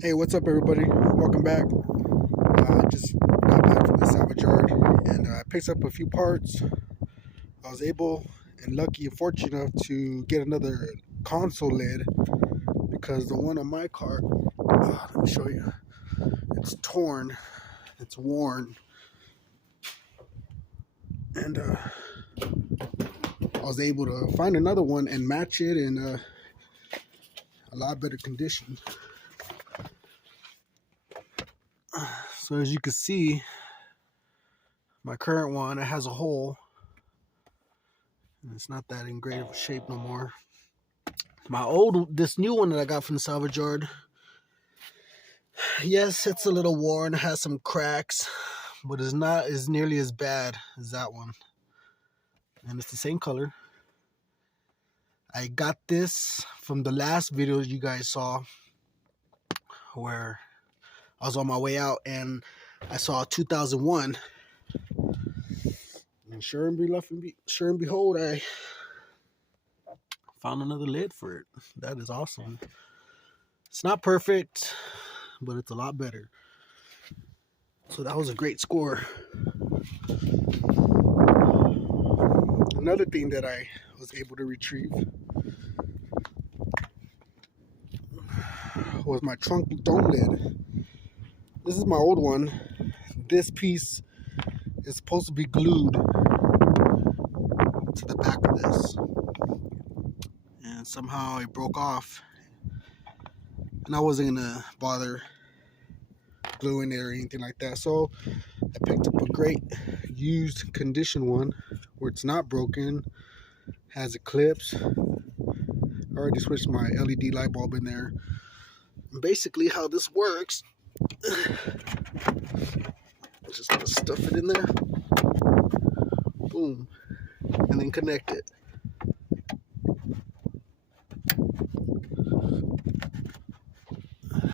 Hey, what's up, everybody? Welcome back. Just got back from the salvage yard and I picked up a few parts. I was able and lucky and fortunate enough to get another console lid because the one on my car, let me show you, it's torn, it's worn, and I was able to find another one and match it in a lot better condition. So as you can see, my current one, it has a hole. And it's not that in great of a shape no more. This new one that I got from the salvage yard, yes, it's a little worn, has some cracks, but it's not as nearly as bad as that one. And it's the same color. I got this from the last video you guys saw where I was on my way out and I saw 2001. And sure and behold, I found another lid for it. That is awesome. It's not perfect, but it's a lot better. So that was a great score. Another thing that I was able to retrieve was my trunk dome lid. This is my old one. This piece is supposed to be glued to the back of this, and somehow it broke off, and I wasn't gonna bother gluing it or anything like that. So I picked up a great used condition one where it's not broken, has a clips. I already switched my LED light bulb in there. And basically how this works, just gonna stuff it in there, boom, and then connect it.